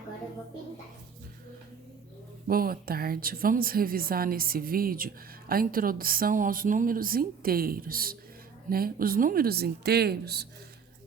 Agora eu vou pintar. Boa tarde. Vamos revisar nesse vídeo a introdução aos números inteiros, né? Os números inteiros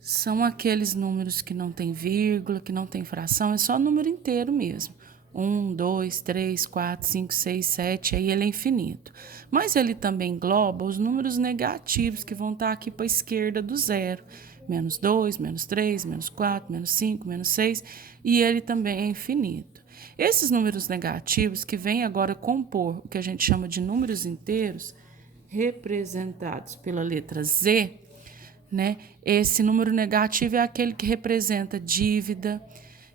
são aqueles números que não tem vírgula, que não tem fração, é só número inteiro mesmo. 1, 2, 3, 4, 5, 6, 7, aí ele é infinito. Mas ele também engloba os números negativos que vão estar aqui para a esquerda do zero. Menos 2, menos 3, menos 4, menos 5, menos 6, e ele também é infinito. Esses números negativos que vêm agora compor o que a gente chama de números inteiros, representados pela letra Z, né? Esse número negativo é aquele que representa dívida,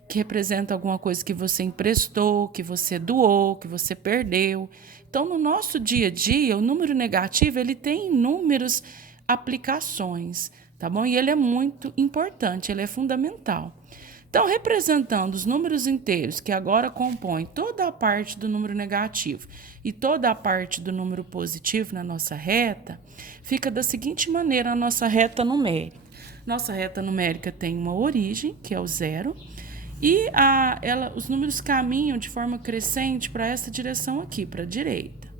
que representa alguma coisa que você emprestou, que você doou, que você perdeu. Então, no nosso dia a dia, o número negativo ele tem inúmeras aplicações, tá bom? E ele é muito importante, ele é fundamental. Então, representando os números inteiros que agora compõem toda a parte do número negativo e toda a parte do número positivo na nossa reta, fica da seguinte maneira a nossa reta numérica. Nossa reta numérica tem uma origem, que é o zero, e os números caminham de forma crescente para essa direção aqui, para a direita,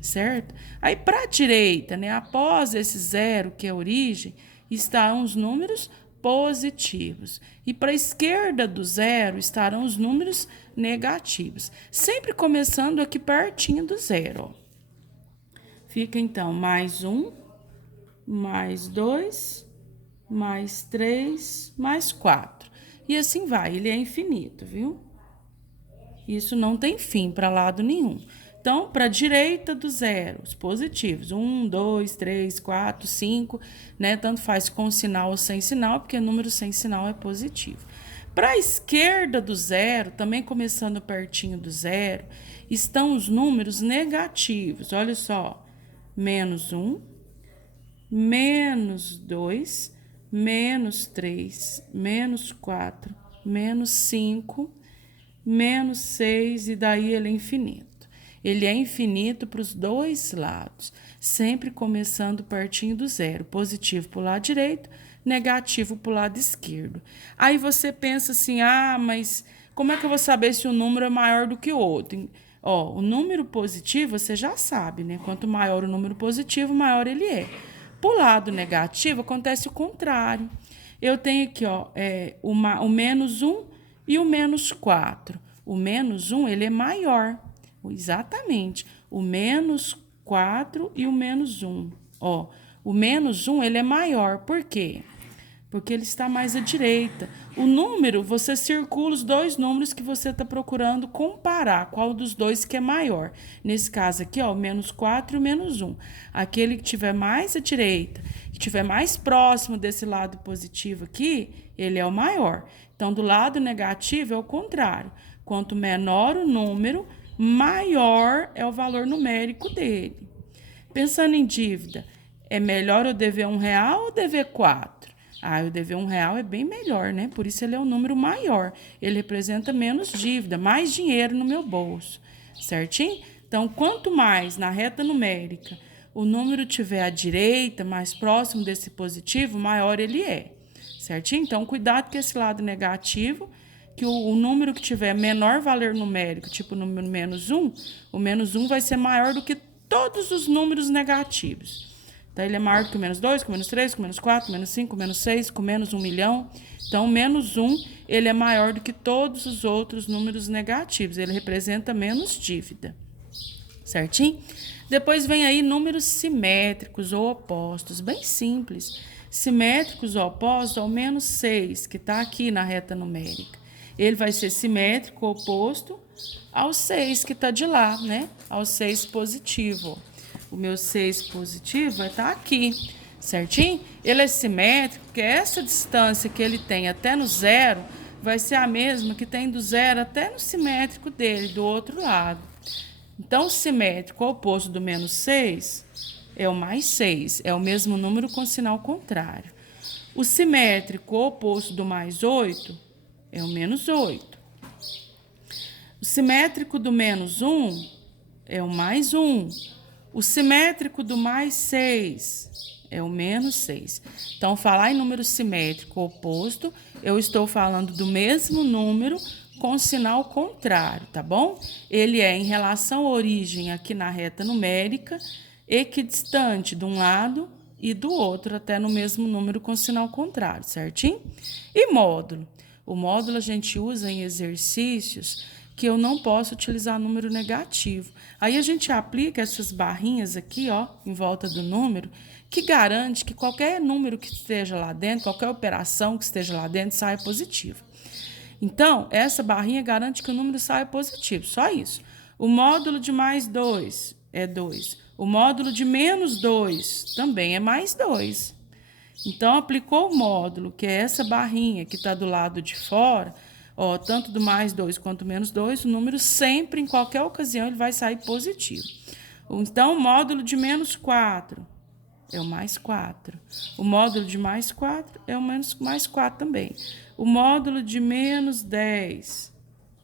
certo? Aí, para a direita, né, após esse zero, que é a origem, estão os números positivos. E para a esquerda do zero estarão os números negativos. Sempre começando aqui pertinho do zero. Ó. Fica então mais 1, mais 2, mais 3, mais 4. E assim vai, ele é infinito, viu? Isso não tem fim para lado nenhum. Então, para a direita do zero, os positivos. 1, 2, 3, 4, 5, né? Tanto faz com sinal ou sem sinal, porque número sem sinal é positivo. Para a esquerda do zero, também começando pertinho do zero, estão os números negativos. Olha só, menos 1, menos 2, menos 3, menos 4, menos 5, menos 6, e daí ele é infinito. Ele é infinito para os dois lados, sempre começando pertinho do zero, positivo para o lado direito, negativo para o lado esquerdo. Aí você pensa assim, mas como é que eu vou saber se um número é maior do que o outro? Ó, o número positivo você já sabe, né? Quanto maior o número positivo, maior ele é. Para o lado negativo, acontece o contrário. Eu tenho aqui, ó, o menos 1 e o menos 4. O menos 1, ele é maior. Exatamente. O menos 4 e o menos 1. Ó, o menos 1, ele é maior. Por quê? Porque ele está mais à direita. O número, você circula os dois números que você está procurando comparar. Qual dos dois que é maior? Nesse caso aqui, ó, o menos 4 e o menos 1. Aquele que tiver mais à direita, que tiver mais próximo desse lado positivo aqui, ele é o maior. Então, do lado negativo é o contrário. Quanto menor o número, maior é o valor numérico dele. Pensando em dívida, é melhor eu dever R$ 1 ou dever 4? Eu dever R$ 1 é bem melhor, né? Por isso ele é um número maior. Ele representa menos dívida, mais dinheiro no meu bolso, certinho? Então, quanto mais na reta numérica o número tiver à direita, mais próximo desse positivo, maior ele é, certinho? Então, cuidado com esse lado negativo, que o número que tiver menor valor numérico, tipo o número menos 1, o menos 1 vai ser maior do que todos os números negativos. Então, ele é maior do que o menos 2, com o menos 3, com o menos 4, com o menos 5, com o menos 6, com menos 1 milhão. Então, o menos 1, ele é maior do que todos os outros números negativos. Ele representa menos dívida. Certinho? Depois vem aí números simétricos ou opostos, bem simples. Simétricos ou opostos ao menos 6, que está aqui na reta numérica. Ele vai ser simétrico, oposto ao 6 que está de lá, né? Ao 6 positivo. O meu 6 positivo vai estar aqui, certinho? Ele é simétrico, porque essa distância que ele tem até no zero vai ser a mesma que tem do zero até no simétrico dele, do outro lado. Então, o simétrico oposto do menos 6 é o mais 6, é o mesmo número com sinal contrário. O simétrico oposto do mais 8 é o menos 8. O simétrico do menos 1 é o mais 1. O simétrico do mais 6 é o menos 6. Então, falar em número simétrico oposto, eu estou falando do mesmo número com sinal contrário, tá bom? Ele é em relação à origem aqui na reta numérica, equidistante de um lado e do outro, até no mesmo número com sinal contrário, certinho? E módulo? O módulo a gente usa em exercícios que eu não posso utilizar número negativo. Aí a gente aplica essas barrinhas aqui, ó, em volta do número, que garante que qualquer número que esteja lá dentro, qualquer operação que esteja lá dentro, saia positiva. Então, essa barrinha garante que o número saia positivo, só isso. O módulo de mais 2 é 2. O módulo de menos 2 também é mais 2. Então, aplicou o módulo, que é essa barrinha que está do lado de fora, ó, tanto do mais 2 quanto do menos 2, o número sempre, em qualquer ocasião, ele vai sair positivo. Então, o módulo de menos 4 é o mais 4. O módulo de mais 4 é o menos mais 4 também. O módulo de menos 10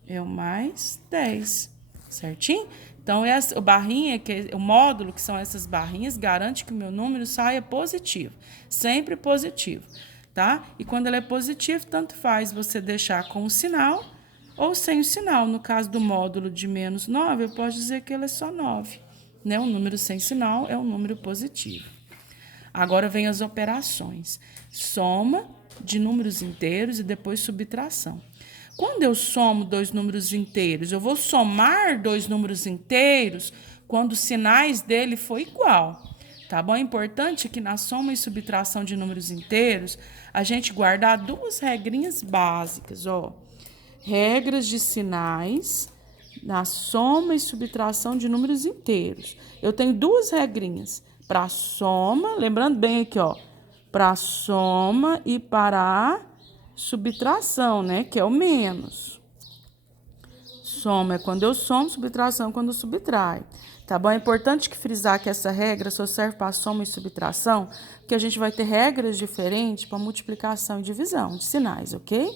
é o mais 10, certinho? Então, essa barrinha, o módulo, que são essas barrinhas, garante que o meu número saia positivo. Sempre positivo, tá? E quando ele é positivo, tanto faz você deixar com o sinal ou sem o sinal. No caso do módulo de menos 9, eu posso dizer que ele é só 9, né? O número sem sinal é um número positivo. Agora vem as operações. Soma de números inteiros e depois subtração. Quando eu somo dois números inteiros, eu vou somar dois números inteiros quando os sinais dele for igual. Tá bom? É importante que na soma e subtração de números inteiros, a gente guardar duas regrinhas básicas, ó. Regras de sinais na soma e subtração de números inteiros. Eu tenho duas regrinhas. Para soma, lembrando bem aqui, ó, para soma e para a subtração, né, que é o menos. Soma é quando eu somo, subtração é quando eu subtraio. Tá bom? É importante que frisar que essa regra só serve para soma e subtração, porque a gente vai ter regras diferentes para multiplicação e divisão de sinais, ok?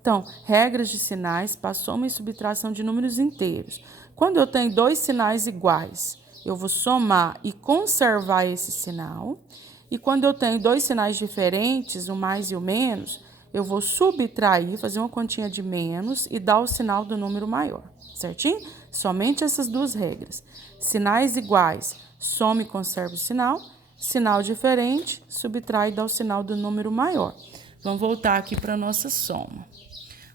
Então, regras de sinais para soma e subtração de números inteiros. Quando eu tenho dois sinais iguais, eu vou somar e conservar esse sinal. E quando eu tenho dois sinais diferentes, o mais e o menos, eu vou subtrair, fazer uma continha de menos e dar o sinal do número maior, certinho? Somente essas duas regras. Sinais iguais, soma e conserva o sinal. Sinal diferente, subtrai e dá o sinal do número maior. Vamos voltar aqui para a nossa soma.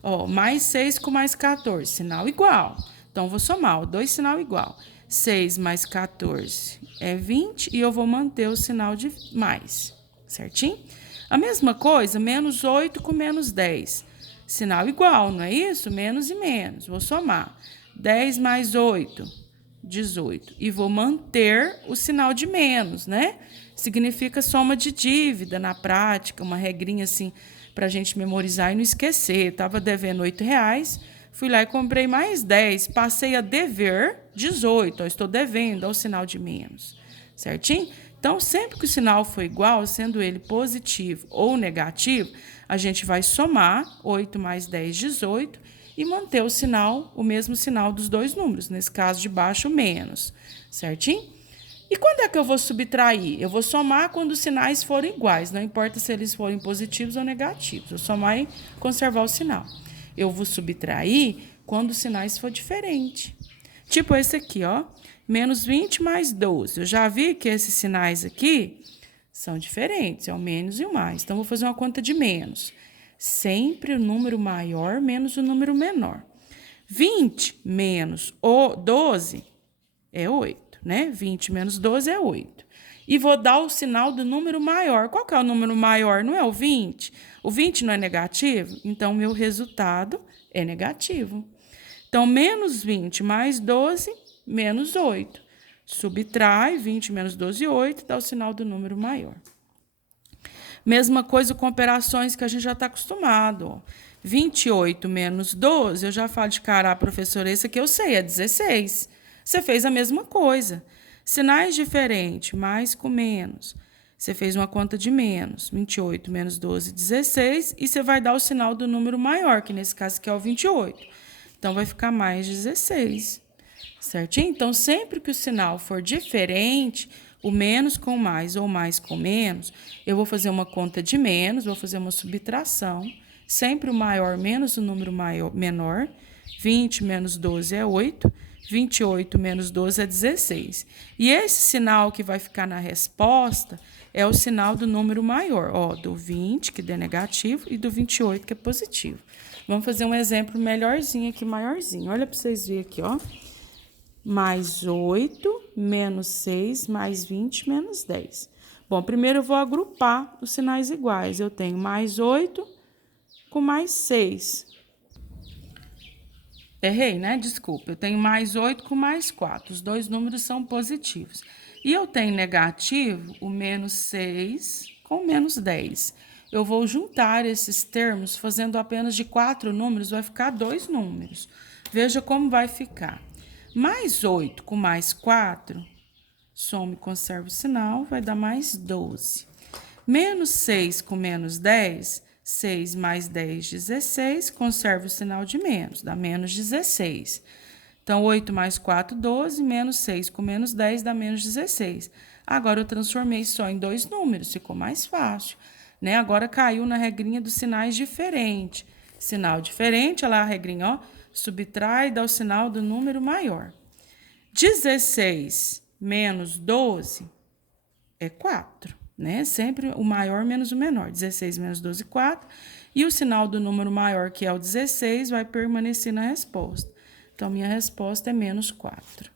Ó, mais 6 com mais 14, sinal igual. Então, vou somar, ó, dois sinal igual. 6 mais 14 é 20 e eu vou manter o sinal de mais, certinho? A mesma coisa, menos 8 com menos 10. Sinal igual, não é isso? Menos e menos. Vou somar. 10 mais 8, 18. E vou manter o sinal de menos, né? Significa soma de dívida na prática, uma regrinha assim para a gente memorizar e não esquecer. Estava devendo R$8, fui lá e comprei mais 10, passei a dever 18, ó, estou devendo ao sinal de menos, certinho? Então, sempre que o sinal for igual, sendo ele positivo ou negativo, a gente vai somar 8 mais 10, 18, e manter o sinal, o mesmo sinal dos dois números, nesse caso de baixo, menos, certinho? E quando é que eu vou subtrair? Eu vou somar quando os sinais forem iguais, não importa se eles forem positivos ou negativos, eu somar e conservar o sinal. Eu vou subtrair quando os sinais for diferente. Tipo esse aqui, ó, menos 20 mais 12. Eu já vi que esses sinais aqui são diferentes, é o menos e o mais. Então, vou fazer uma conta de menos. Sempre o número maior menos o número menor. 20 menos o 12 é 8, né? 20 menos 12 é 8. E vou dar o sinal do número maior. Qual que é o número maior? Não é o 20? O 20 não é negativo? Então, o meu resultado é negativo. Então, menos 20 mais 12, menos 8. Subtrai 20 menos 12, 8, dá o sinal do número maior. Mesma coisa com operações que a gente já está acostumado. 28 menos 12, eu já falo de cara, professora, esse aqui eu sei, é 16. Você fez a mesma coisa. Sinais diferentes, mais com menos. Você fez uma conta de menos. 28 menos 12, 16. E você vai dar o sinal do número maior, que nesse caso aqui é o 28. Então, vai ficar mais 16. Certinho? Então, sempre que o sinal for diferente, o menos com mais ou mais com menos, eu vou fazer uma conta de menos, vou fazer uma subtração. sempre o maior menos o número menor. 20 menos 12 é 8. 28 menos 12 é 16. E esse sinal que vai ficar na resposta é o sinal do número maior, ó, do 20, que é negativo, e do 28, que é positivo. Vamos fazer um exemplo melhorzinho aqui, maiorzinho. Olha para vocês verem aqui, ó. Mais 8, menos 6, mais 20, menos 10. Bom, primeiro eu vou agrupar os sinais iguais. Eu tenho mais 8 com mais 6. Errei, né? Desculpa. Eu tenho mais 8 com mais 4. Os dois números são positivos. E eu tenho negativo o menos 6 com menos 10. Eu vou juntar esses termos fazendo apenas de 4 números, vai ficar 2 números. Veja como vai ficar. Mais 8 com mais 4, soma e conserva o sinal, vai dar mais 12. Menos 6 com menos 10, 6 mais 10, 16, conserva o sinal de menos, dá menos 16. Então, 8 mais 4, 12, menos 6 com menos 10 dá menos 16. Agora, eu transformei só em 2 números, ficou mais fácil, né? Agora, caiu na regrinha dos sinais diferentes. Sinal diferente, olha lá a regrinha, ó, subtrai e dá o sinal do número maior. 16 menos 12 é 4. Né? Sempre o maior menos o menor. 16 menos 12, 4. E o sinal do número maior, que é o 16, vai permanecer na resposta. Então, minha resposta é menos 4.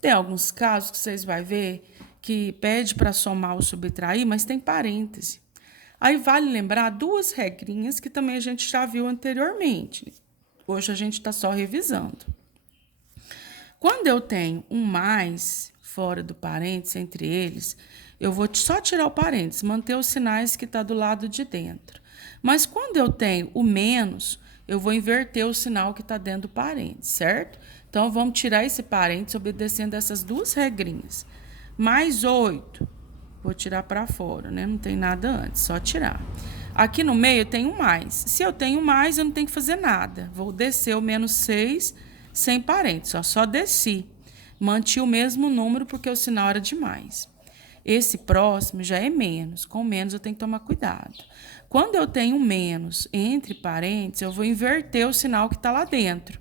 Tem alguns casos que vocês vão ver que pede para somar ou subtrair, mas tem parêntese. Aí, vale lembrar 2 regrinhas que também a gente já viu anteriormente. Hoje, a gente está só revisando. Quando eu tenho um mais fora do parênteses entre eles, eu vou só tirar o parênteses, manter os sinais que está do lado de dentro. Mas quando eu tenho o menos, eu vou inverter o sinal que está dentro do parênteses, certo? Então, vamos tirar esse parênteses obedecendo essas 2 regrinhas. Mais 8, vou tirar para fora, né? Não tem nada antes, só tirar. Aqui no meio eu tenho mais. Se eu tenho mais, eu não tenho que fazer nada. Vou descer o menos 6 sem parênteses, só desci. Mantive o mesmo número porque o sinal era de mais. Esse próximo já é menos. Com menos eu tenho que tomar cuidado. Quando eu tenho menos entre parênteses, eu vou inverter o sinal que está lá dentro.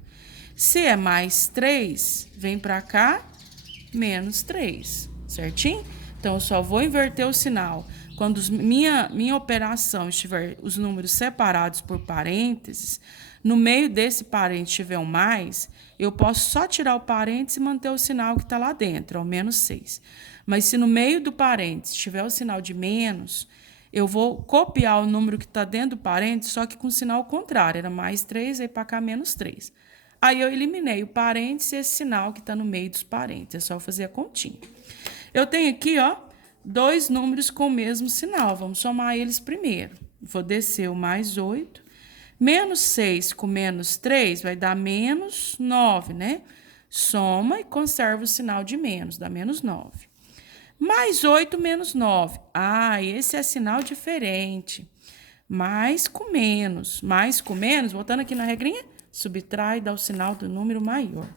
Se é mais 3, vem para cá, menos 3, certinho? Então, eu só vou inverter o sinal quando minha operação estiver os números separados por parênteses. No meio desse parênteses tiver um mais, eu posso só tirar o parênteses e manter o sinal que está lá dentro, ó, menos 6. Mas se no meio do parênteses tiver o sinal de menos, eu vou copiar o número que está dentro do parênteses, só que com o sinal contrário. Era mais 3, aí para cá menos 3. Aí eu eliminei o parênteses e esse sinal que está no meio dos parênteses. É só fazer a continha. Eu tenho aqui, ó, 2 números com o mesmo sinal. Vamos somar eles primeiro. Vou descer o mais 8. Menos 6 com menos 3 vai dar menos 9, né? Soma e conserva o sinal de menos, dá menos 9. Mais 8 menos 9. Ah, esse é sinal diferente. Mais com menos. Mais com menos, voltando aqui na regrinha, subtrai, dá o sinal do número maior.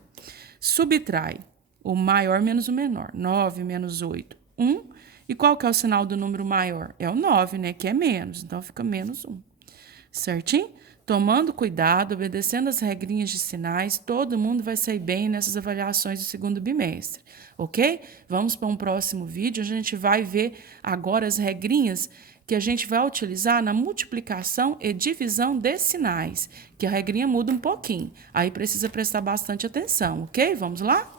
Subtrai o maior menos o menor. 9 menos 8, 1. E qual que é o sinal do número maior? É o 9, né? Que é menos. Então, fica menos 1. Certinho? Tomando cuidado, obedecendo as regrinhas de sinais, todo mundo vai sair bem nessas avaliações do segundo bimestre, ok? Vamos para um próximo vídeo, a gente vai ver agora as regrinhas que a gente vai utilizar na multiplicação e divisão de sinais, que a regrinha muda um pouquinho, aí precisa prestar bastante atenção, ok? Vamos lá?